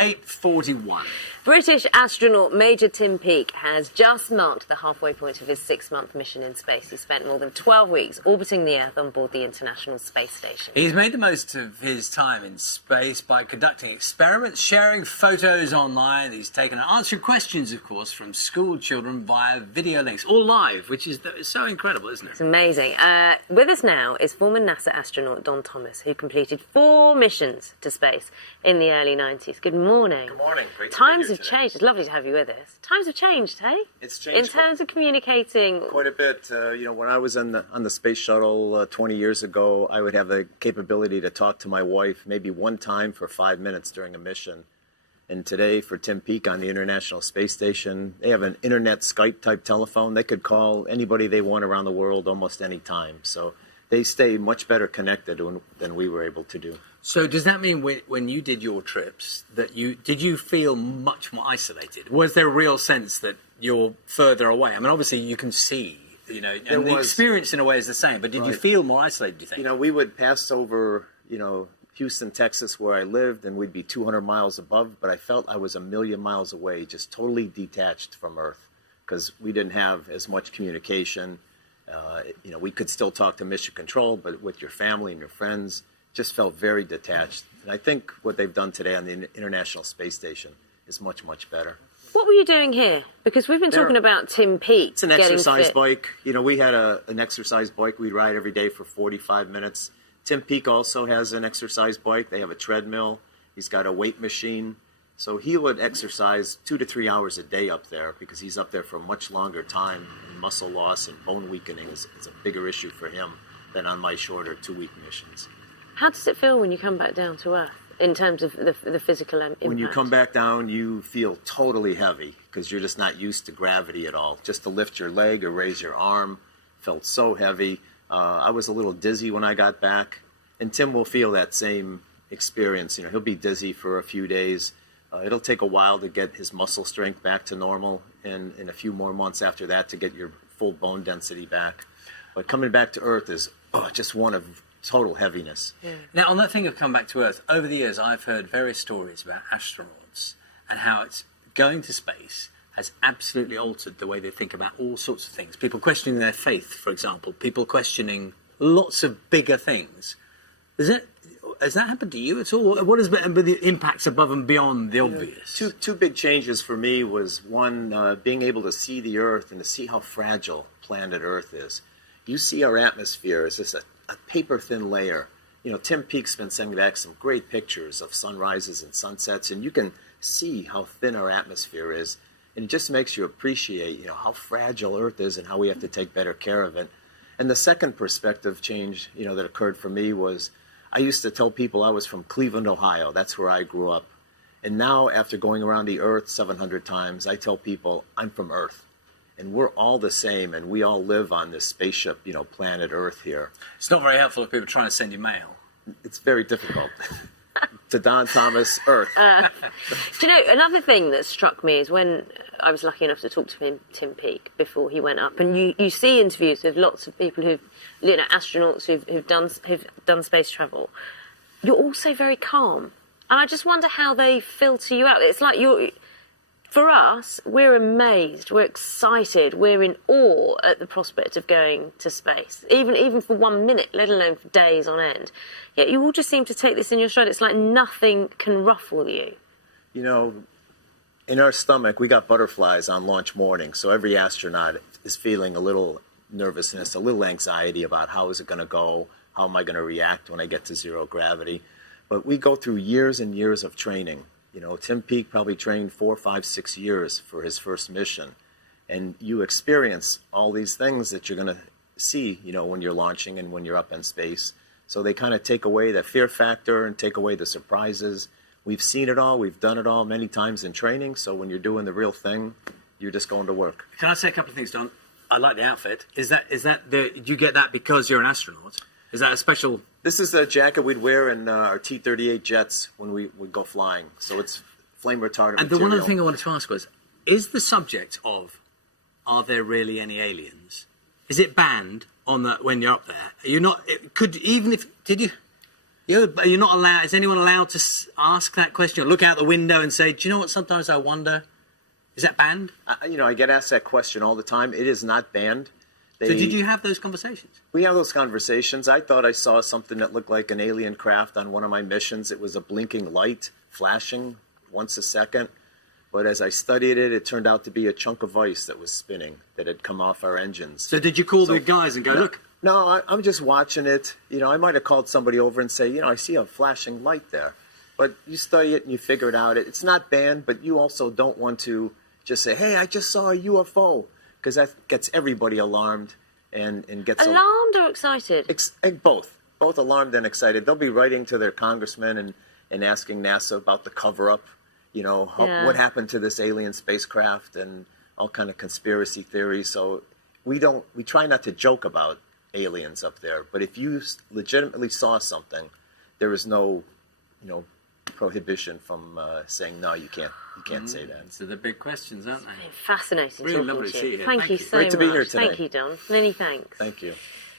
8:41. British astronaut Major Tim Peake has just marked the halfway point of his 6-month mission in space. He spent more than 12 weeks orbiting the Earth on board the International Space Station. He's made the most of his time in space by conducting experiments, sharing photos online. He's taken and answered questions, of course, from school children via video links, all live, which is so incredible, isn't it? It's amazing. With us now is former NASA astronaut Don Thomas, who completed 4 missions to space in the early 90s. Good morning. Good morning. Great to be Times here have today. changed. It's lovely to have you with us. Times have changed, hey? It's changed in terms of communicating. quite a bit. When I was on the space shuttle 20 years ago, I would have the capability to talk to my wife maybe one time for 5 minutes during a mission. And today, for Tim Peake on the International Space Station, they have an internet Skype-type telephone. They could call anybody they want around the world almost any time. So they stay much better connected than we were able to do. So does that mean when you did your trips that did you feel much more isolated? Was there a real sense that you're further away? I mean, obviously you can see, and the experience in a way is the same, but did you feel more isolated, do you think? We would pass over, Houston, Texas, where I lived, and we'd be 200 miles above, but I felt I was a million miles away, just totally detached from Earth, because we didn't have as much communication. We could still talk to Mission Control, but with your family and your friends, just felt very detached. And I think what they've done today on the International Space Station is much, much better. What were you doing here? Because we've been talking about Tim Peake. It's an exercise bike. We had an exercise bike we'd ride every day for 45 minutes. Tim Peake also has an exercise bike. They have a treadmill. He's got a weight machine. So he would exercise 2 to 3 hours a day up there because he's up there for a much longer time. And muscle loss and bone weakening is a bigger issue for him than on my shorter 2-week missions. How does it feel when you come back down to Earth in terms of the physical impact? When you come back down, you feel totally heavy because you're just not used to gravity at all. Just to lift your leg or raise your arm felt so heavy. I was a little dizzy when I got back, and Tim will feel that same experience. He'll be dizzy for a few days. It'll take a while to get his muscle strength back to normal, and in a few more months after that to get your full bone density back. But coming back to Earth is just one of total heaviness. Yeah. Now, on that thing of come back to Earth, over the years I've heard various stories about astronauts and how it's going to space has absolutely altered the way they think about all sorts of things. People questioning their faith, for example. People questioning lots of bigger things. Has that happened to you at all? What has been the impacts above and beyond the obvious? Two big changes for me was, one, being able to see the Earth and to see how fragile planet Earth is. You see our atmosphere as just a paper-thin layer. Tim Peake's been sending back some great pictures of sunrises and sunsets, and you can see how thin our atmosphere is. And it just makes you appreciate, how fragile Earth is and how we have to take better care of it. And the second perspective change, that occurred for me was I used to tell people I was from Cleveland, Ohio. That's where I grew up. And now, after going around the Earth 700 times, I tell people I'm from Earth. And we're all the same, and we all live on this spaceship, planet Earth here. It's not very helpful if people are trying to send you mail. It's very difficult. To Don Thomas, Earth. Do you know, another thing that struck me is when I was lucky enough to talk to Tim Peake before he went up, and you see interviews with lots of people who've, astronauts who've done space travel. You're also very calm, and I just wonder how they filter you out. It's like for us, we're amazed, we're excited, we're in awe at the prospect of going to space, even for 1 minute, let alone for days on end. Yet you all just seem to take this in your stride. It's like nothing can ruffle you. In our stomach, we got butterflies on launch morning, so every astronaut is feeling a little nervousness, a little anxiety about how is it going to go, how am I going to react when I get to zero gravity. But we go through years and years of training. Tim Peake probably trained 4, 5, 6 years for his first mission. And you experience all these things that you're going to see, when you're launching and when you're up in space. So they kind of take away the fear factor and take away the surprises. We've seen it all. We've done it all many times in training. So when you're doing the real thing, you're just going to work. Can I say a couple of things, Don? I like the outfit. Do you get that because you're an astronaut? Is that a special... This is the jacket we'd wear in our T-38 jets when we go flying. So it's flame retardant material. And one other thing I wanted to ask was, is the subject of, are there really any aliens? Is it banned on that when you're up there? You're not... Did you... You're not allowed. Is anyone allowed to ask that question or look out the window and say, "Do you know what? Sometimes I wonder." Is that banned? I get asked that question all the time. It is not banned. So did you have those conversations? We have those conversations. I thought I saw something that looked like an alien craft on one of my missions. It was a blinking light flashing once a second. But as I studied it, it turned out to be a chunk of ice that was spinning that had come off our engines. So did you call the guys and go, look? No, I'm just watching it. I might have called somebody over and say, I see a flashing light there. But you study it and you figure it out. It's not banned, but you also don't want to just say, hey, I just saw a UFO, because that gets everybody alarmed and gets... Alarmed or excited? Both alarmed and excited. They'll be writing to their congressmen and asking NASA about the cover-up, what happened to this alien spacecraft and all kind of conspiracy theories. So we try not to joke about aliens up there, but if you legitimately saw something, there is no, prohibition from saying, no, you can't say that. So the big questions, aren't they? Fascinating Really talking lovely to to see you. you. Thank you so much. Great to be here today. Thank you, Don. Many thanks. Thank you.